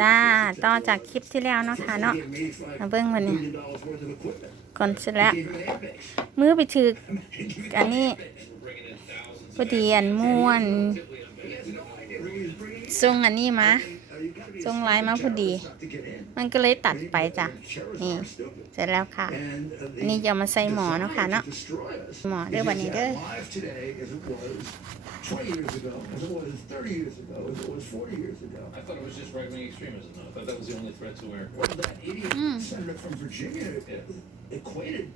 จ้าต่อจากคลิปที่แล้วเนาะค่ะเนาะมาเบิ้งวันนี้ก่อนเสร็จแล้วมือไปถืออันนี้พอดีอันม่วนส่งอันนี้มาส่งไลน์มาพอดีมันก็เลยตัดไปจ้ะนี่เสร็จแล้วค่ะอันนี้จะมาใส่หมอเนาะค่ะเนาะหมอเด้อวันนี้เด้อ20 years ago, as it was 30 years ago, as it was 40 years ago. I thought it was just right-wing extremism, though. I thought that was the only threat to America. Well, that idiot senator from Virginia equated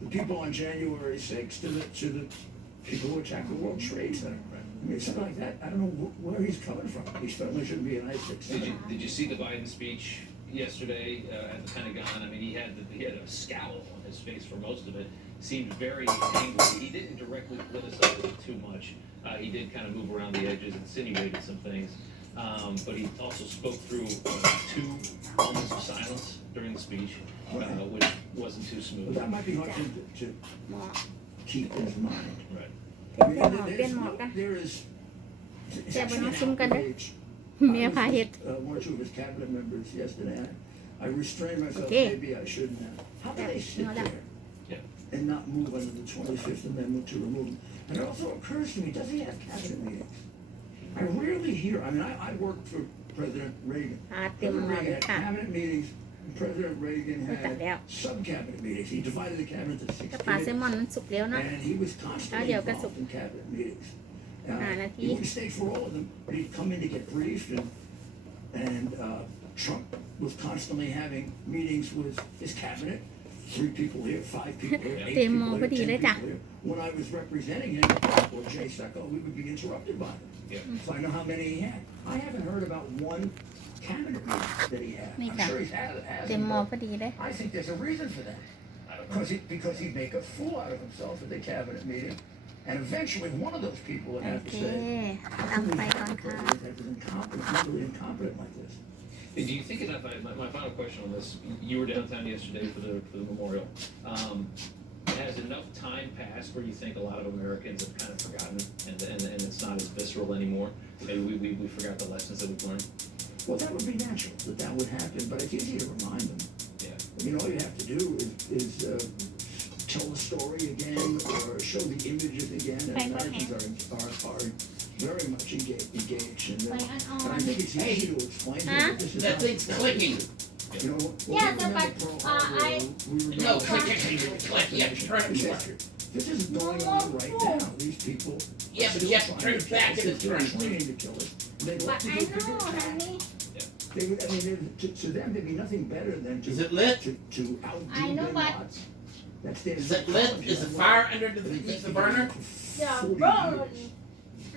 the people on January 6th to the people who attacked the World Trade Center. I mean, something like that. I don't know where he's coming from. He certainly shouldn't be an I-6. Did you see the Biden speech yesterday at the Pentagon? I mean, he had a scowl on his face for most of it. Seemed very angry. He didn't directly criticize it too much. He did kind of move around the edges, insinuated some things, but he also spoke through 2 moments of silence during the speech, which wasn't too smooth. Well, that might be hard to keep in his mind. Right. I mean, there is. It's actually outrage. เมียพาเฮ็ด One or two of his cabinet members yesterday. I restrained myself. Maybe I shouldn't have. How can they sit there and not move under the 25th Amendment to remove him? And it also occurs to me, does he have cabinet meetings? I rarely hear. I mean, I worked for President Reagan. President Reagan had cabinet meetings. President Reagan had sub-cabinet meetings. He divided the cabinet into 6 committees. And he was constantly involved in cabinet meetings. He wouldn't stay for all of them, but he'd come in to get briefed. And Trump was constantly having meetings with his cabinet. 3 people here, 5 people here, 8 people here, 10 people here. When I was representing him, or Jay Sekulow, we would be interrupted by him. So I know how many he had. I haven't heard about one cabinet meeting that he had. I'm sure he's had it. I think there's a reason for that. Because he'd make a fool out of himself at the cabinet meeting. And eventually one of those people would have to say, that was incompetent, not really incompetent like this. Do you think enough? My final question on this: you were downtown yesterday for the memorial. Has enough time passed where you think a lot of Americans have kind of forgotten, and it's not as visceral anymore? Maybe we forgot the lessons that we've learned. Well, that would be natural that would happen, but it's easy to remind them. Yeah. I mean, all you have to do is tell the story again or show the images again. And Americans are very much engaged in that. And I think it's easy to explain to them this is that thing's clicking. You know, this is going on right now. These people. Yeah, but you have to turn it back and it's turning. To kill us. They want to They would, I mean, to them, there'd be nothing better than to. Is it lit? To outdo them lots. Is it lit? Is the fire under the burner? Yeah, burn.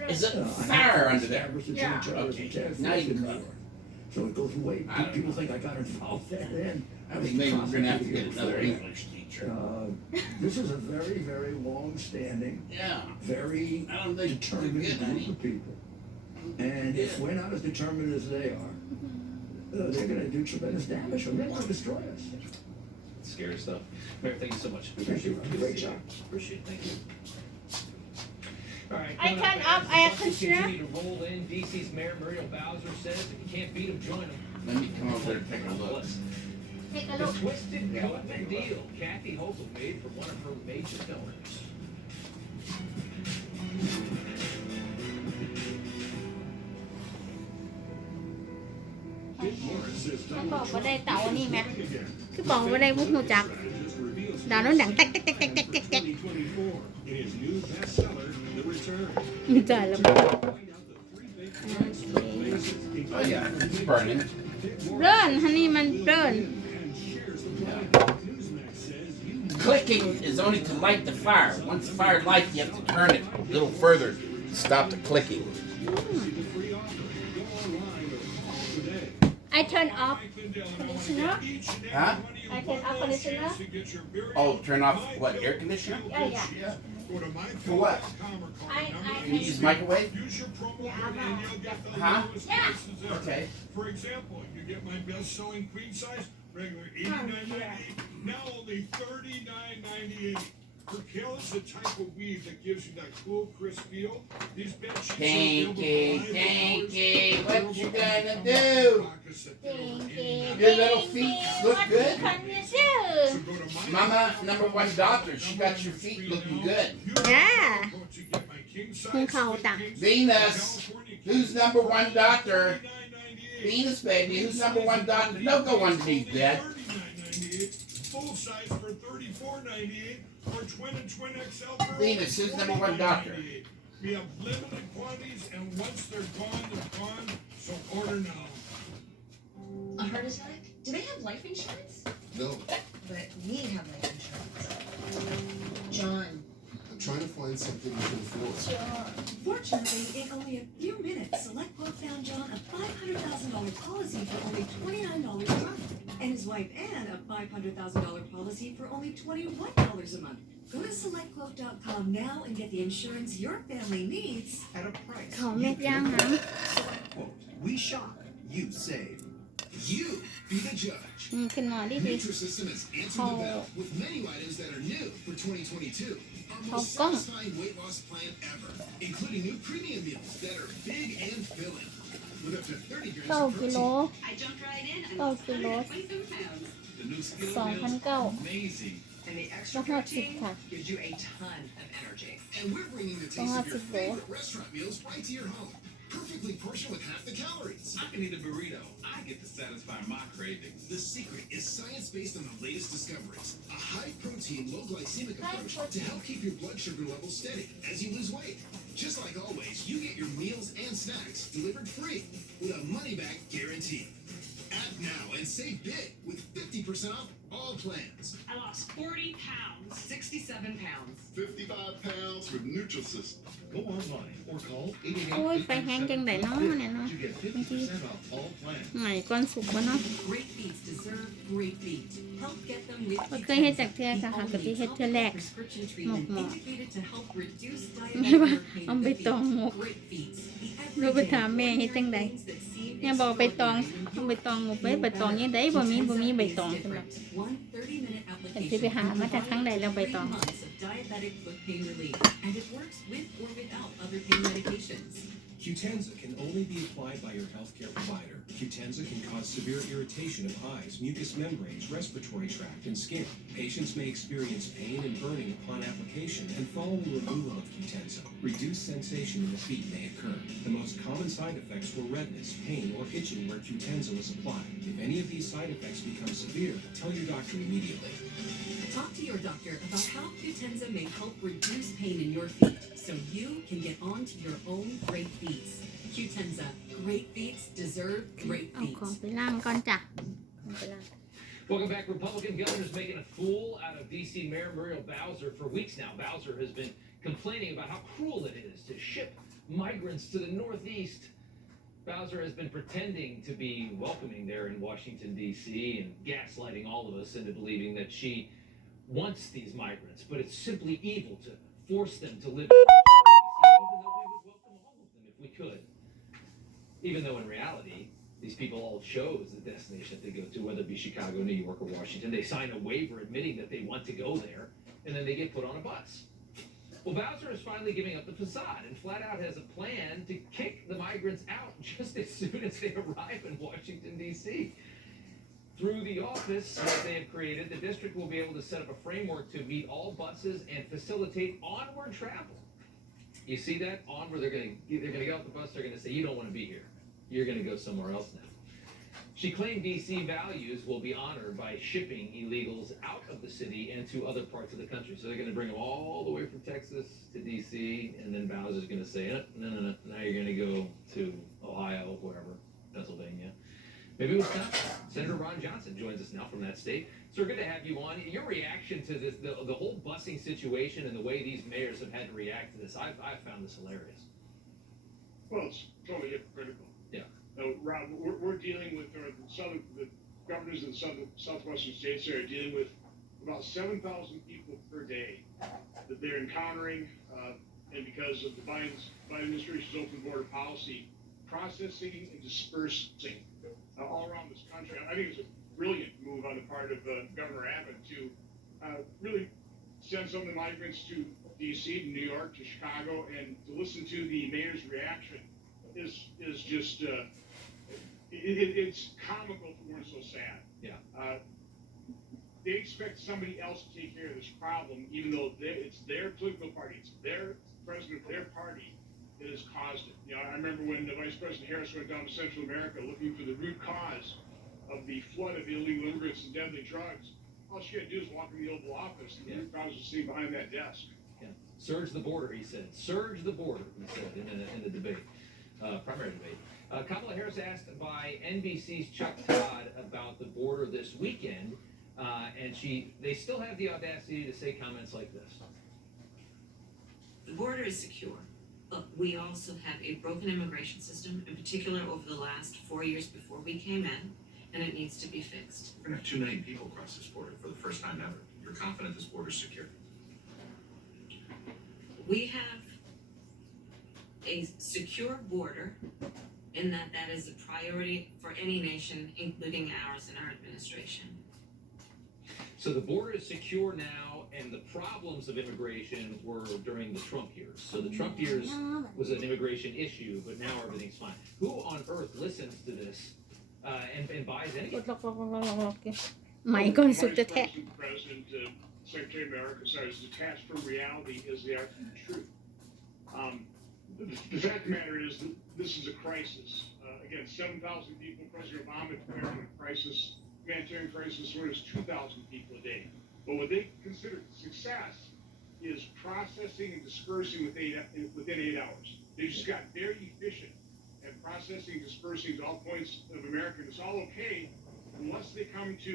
Is it fire under there? Yeah. Okay. Now you can cover. So it goes away. People think I got involved then. Maybe we're gonna have to get another English teacher. This is a very, very long-standing, very determined group of people. And if we're not as determined as they are, they're going to do tremendous damage, or they're going to destroy us. It's scary stuff. Mayor, thank you so much. Thank you. Great job. Appreciate it. Thank you. All right. I turn up air conditioner. Continue to roll in. DC's Mayor Muriel Bowser says if you can't beat them, join them. Let me come over there and take a look. Take a The look. Twisted COVID deal Kathy Hochul made for one of her major donors. มันบอกว่าได้เต่านี่ไหมคือบอกว่าได้พวกหูจักดาวน้ำดังแตกมีจ่ายแล้ว Oh yeah, it's burning. เริ่นฮันนี่มันเริ่น Clicking is only to light the fire. Once the fire lights, you have to turn it a little further to stop the clicking. I turn off conditioner. Huh? I turn off conditioner. Oh, turn off what? Air conditioner? Yeah. For what? Can you use microwave? Huh? Yeah. Okay. For example, you get my best-selling queen size, regular $89.98, now only $39.98. Percale is the type of weave that gives you that cool, crisp feel. These bed sheets Thank you. What you gonna do? Your little feet look good. Mama, number one doctor, she got your feet looking good. จ้าหุงข้าวตัก Venus, who's number one doctor? Venus, baby, who's number one doctor? Don't go underneath that. Full size for $34.98 or twin and twin XL for Venus, who's number one doctor? We have limited quantities, and once they're gone. So order now. A heart attack? Do they have life insurance? No, But we have life insurance. John. I'm trying to find something you can afford. Fortunately, in only a few minutes, Select Quote found John a $500,000 policy for only $29 a month, and his wife Ann a $500,000 policy for only $21 a month. Go to SelectQuote.com now and get the insurance your family needs at a price. เขาเม็ดย่างหาง Select quote. We shop, you save. You be the judge. ขึ้นหมอดี Nutrisystem has answered the bell with menu items that are new for 2022. Our most How come? satisfying weight loss plan ever, including new premium meals that are big and filling. With up to 30 grams เก้า of กิโล protein. I jumped right in and เก้ากิโล 27 pounds. The new skill 2,900 amazing. And the ก็ extra 50 ค่ะ protein gives you a ton of energy. And we're bringing the taste of your 250 favorite restaurant meals right to your home. Perfectly portioned with half the calories. I can eat a burrito. I get to satisfy my cravings. The secret is science based on the latest discoveries. A high protein, low glycemic approach to help keep your blood sugar levels steady as you lose weight. Just like always, you get your meals and snacks delivered free with a money back guarantee. Act now and save big with 50% off all plans. I lost 40 pounds. 67 pounds. 55 pounds with Nutrisystem. Go online or call โอ้ยไฟแห้งจังไดเนาะเนี่ยเนาะ to get 50% off all plans. ไหนก้อนสุกวะเนาะ Great feeds deserve great feet. Help get them with บ่เคยเฮ็ดจากเทื่อค่ะกะทิเฮ็ดเทื่อแรก prescription หมก treatment indicated to help reduce แม่ว่า diabetic เอา pain ใบ in the ตอง feet. หมก Great feet. The เราไปถามแม่เฮ็ดจังได things that seem แม่บอกใบตองเอาใบตองหมกไว้ใบตองยังไดบ่มีใบตองสำหรับ One 30-minute ฉันสิไปหามาจากข้างใดแล้วใบตอง 3 months of diabetic foot pain relief, and it works with or without other pain medications. Qutenza can only be applied by your healthcare provider. Qutenza can cause severe irritation of eyes, mucous membranes, respiratory tract, and skin. Patients may experience pain and burning upon application and following removal of Qutenza. Reduced sensation in the feet may occur. The most common side effects were redness, pain, or itching where Qutenza was applied. If any of these side effects become severe, tell your doctor immediately. Talk to your doctor about how Qutenza may help reduce pain in your feet so you can get on to your own great feet. Qutenza, great feet deserve great เอา feet. ของไปล้างก่อนจ้ะเอาไปล้าง Welcome back. Republican governors making a fool out of D.C. Mayor Muriel Bowser for weeks now. Bowser has been complaining about how cruel it is to ship migrants to the Northeast. Bowser has been pretending to be welcoming there in Washington, D.C. and gaslighting all of us into believing that she wants these migrants, but it's simply evil to force them to live in Washington, D.C., even though we would welcome all of them if we could. Even though in reality, these people all chose the destination that they go to, whether it be Chicago, New York, or Washington. They sign a waiver admitting that they want to go there, and then they get put on a bus. Well, Bowser is finally giving up the facade and flat out has a plan to kick the migrants out just as soon as they arrive in Washington, D.C. Through the office that they have created, the district will be able to set up a framework to meet all buses and facilitate onward travel. You see that? Onward, they're going to get off the bus, they're going to say, you don't want to be here. You're going to go somewhere else now. She claimed D.C. values will be honored by shipping illegals out of the city and to other parts of the country. So they're going to bring them all the way from Texas to D.C., and then Bowser's going to say, no, now you're going to go to Ohio, wherever, Pennsylvania. Maybe Wisconsin. Senator Ron Johnson joins us now from that state. So we're good to have you on. Your reaction to this, the whole busing situation and the way these mayors have had to react to this, I've found this hilarious. Well, it's totally hypocritical. Yeah. Rob, we're dealing with the governors in the southwestern states are dealing with about 7,000 people per day that they're encountering, and because of the Biden administration's open border policy, processing and dispersing all around this country. I think it's a brilliant move on the part of Governor Abbott to really send some of the migrants to D.C., to New York, to Chicago, and to listen to the mayor's reaction is just it's comical for we're so sad. Yeah. They expect somebody else to take care of this problem, even though it's their political party, it's their president of their party that has caused it. You know, I remember when Vice President Harris went down to Central America looking for the root cause of the flood of illegal immigrants and deadly drugs. All she had to do is walk in the Oval Office, and the root cause was sitting behind that desk. Yeah. Surge the border, he said. Surge the border, he said in the debate, primary debate. Kamala Harris asked by NBC's Chuck Todd about the border this weekend, and they still have the audacity to say comments like this. The border is secure, but we also have a broken immigration system, in particular over the last 4 years before we came in, and it needs to be fixed. We're going to have 2 million people cross this border for the first time ever. You're confident this border is secure? We have a secure border in that is a priority for any nation, including ours and our administration. So the border is secure now, and the problems of immigration were during the Trump years. So the Trump years was an immigration issue, but now everything's fine. Who on earth listens to this and buys anything? ไม่ก็สุดจะแทะ President, Secretary of America, sorry, is detached from reality as they are from the truth. The fact of the matter is that this is a crisis. Again, 7,000 people. President Obama declared a crisis, humanitarian crisis, where it's 2,000 people a day. But what they consider success is processing and dispersing within 8 hours. They just got very efficient at processing and dispersing to all points of America. And it's all okay unless they come to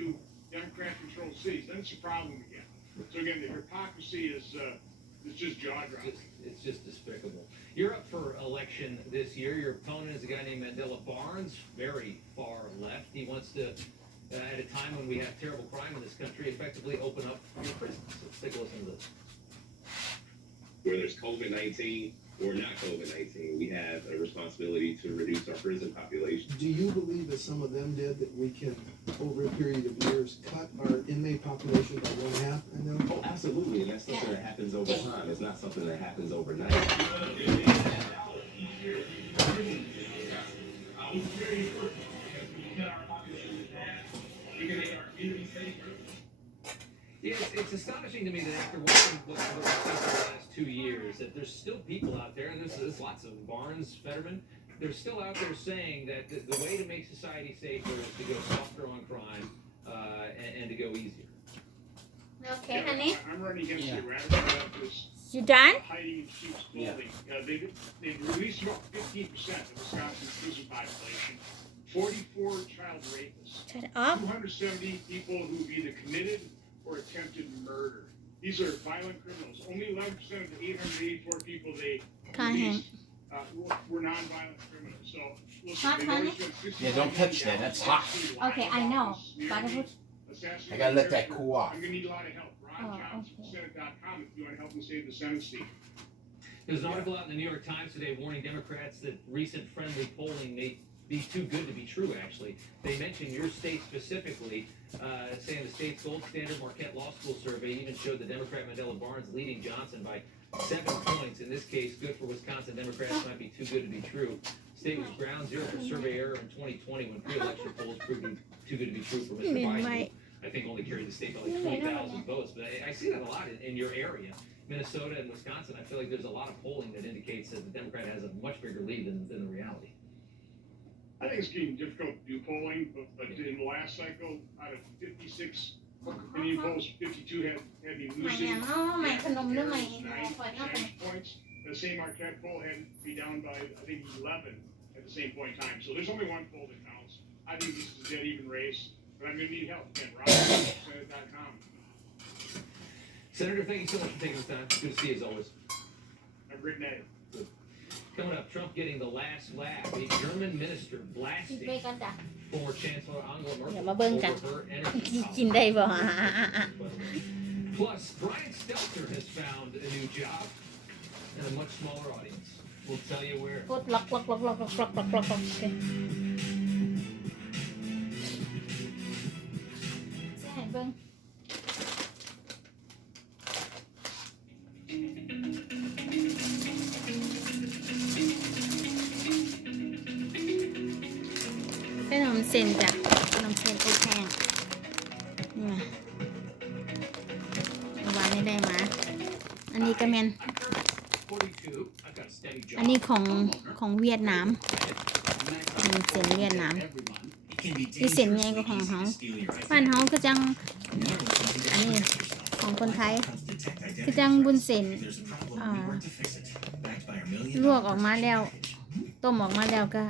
Democrat-controlled cities. Then it's a problem again. So again, the hypocrisy is just jaw-dropping. It's just despicable. You're up for election this year. Your opponent is a guy named Mandela Barnes, very far left. He wants to, at a time when we have terrible crime in this country, effectively open up your prisons. So let's take a listen to this. Whether it's COVID-19 or not COVID-19, we have a responsibility to reduce our prison population. Do you believe, as some of them did, that we can, over a period of years, cut our inmate population by 1/2? I know. Oh, absolutely, and that's something that happens over time. It's not something that happens overnight. Yeah, it's astonishing to me that after watching what we've seen for the last 2 years, that there's still people out there, and there's lots of Barnes, Fetterman, they're still out there saying that the way to make society safer is to go softer on crime and to go easier. Okay, honey. I'm running against the radical leftists. You done? Hiding in sheep's clothing. They've released about 15% of Wisconsin's prison population. 44 child rapists. Shut up. 270 people who've either committed or attempted murder. These are violent criminals. Only 11% of the 884 people they released were non-violent criminals. So, Hot, honey? Yeah, don't touch that. That's hot. Okay, I know. But it was... I gotta let that cool off. I'm gonna need a lot of help. Ron Johnson, Senate.com, if you want to help me save the Senate seat. There's an article out in the New York Times today warning Democrats that recent friendly polling may be too good to be true, actually. They mention your state specifically, saying the state's gold standard Marquette Law School survey even showed the Democrat Mandela Barnes leading Johnson by 7 points. In this case, good for Wisconsin Democrats might be too good to be true. The state was ground zero for survey error in 2020 when pre-election polls proved too good to be true for Mr. Biden. I think only carried the state by like 20,000 votes, but I see that a lot in your area. Minnesota and Wisconsin, I feel like there's a lot of polling that indicates that the Democrat has a much bigger lead than the reality. I think it's getting difficult to do polling, but in the last cycle, out of 56 opinion polls, 52 had me losing. 9 percentage points. The same Marquette poll had to be down by, I think, 11 at the same point in time. So there's only one poll that counts. I think this is a dead even race, but I'm going to need help. Again, Senate.com. Senator, thank you so much for taking the time. Good to see you as always. Have a great night. Coming up, Trump getting the last laugh. A German minister blasting former Chancellor Angela Merkel over her energy policy. Plus, Brian Stelter has found a new job and a much smaller audience. We'll tell you where. ส้นจ้ะขนมเส้นอบแห้งนี่มาเมื่อวานนี้ได้มาอันนี้ก็แมนอันนี้ของเวียดนามเส้นเวียดนามที่เส้นใหญ่กว่าของเขาบ้านเขาก็จังอันนี้ของคนไทยคือจังบุญเส้นลวกออกมาแล้วต้มออกมาแล้วก็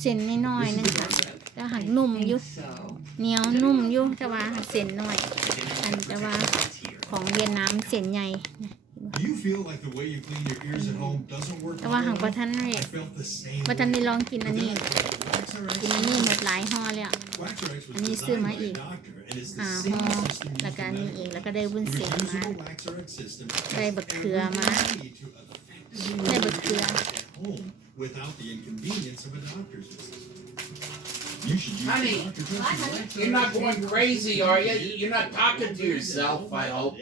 เส้นน้อยๆนึงค่ะก็หักนุ่มอยู่เหนียวนุ่มอยู่แต่ว่าหักเส้นน้อยอันแต่ว่าของเวียดนามเส้นใหญ่แต่ว่าหักประทันได้ลองกินอันนี้หมดหลายห่อเลยอันนี้ซื้อมาอีกห่อแล้วก็อันนี้อีกแล้วก็ได้วุ้นเส้นมาได้บักเขือมาได้บักเขือwithout the inconvenience of a doctor's visit. Honey, you're not going crazy, are you? You're not talking to yourself, I hope.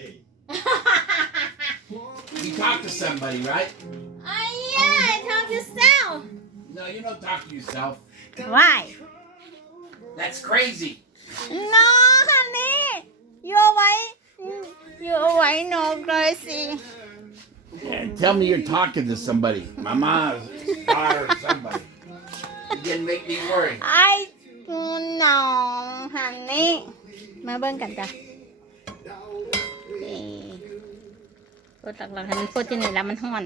You talk to somebody, right? Yeah, I talk to yourself. No, you don't talk to yourself. Why? That's crazy. No, honey. You're white. No crazy. Yeah, tell me you're talking to somebody. Mama, daughter, somebody. You didn't make me worry. I no, honey. มาเบิ่งกันจ้ะตัวตักหลังมันโคตรที่นี่แล้วมันห้อน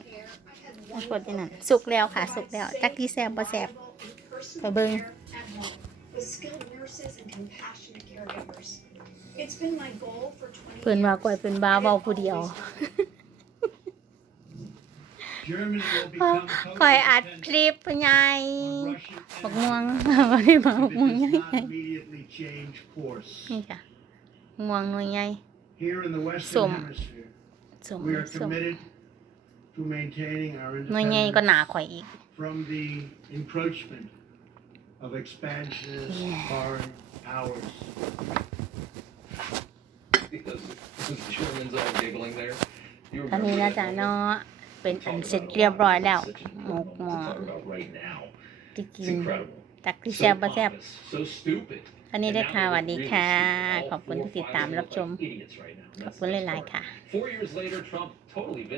มันโคตรที่นั่นสุกแล้วค่ะสุกแล้วจักที่แซ่บบ่แซ่บไปเบิ่งเพิ่นว่าก่อยเป็นบ้าเว้าผู้เดียวคอยอัดคลิปไงบักม่วงไม่ได้มาบักม่วงใหญ่นี่ค่ะม่วงหน่วยใหญ่ส้มหน่วยใหญ่ก็หนาข่อยอีก ตอนนี้นะจ๊ะเนาะเป็นอันเสร็จเรียบร้อยแล้วหมกหม้อที่กินจากที่แซ่บบ่แซ่บอันนี้ได้ค่ะสวัสดีค่ะขอบคุณที่ติดตามรับชมขอบคุณหลายๆค่ะ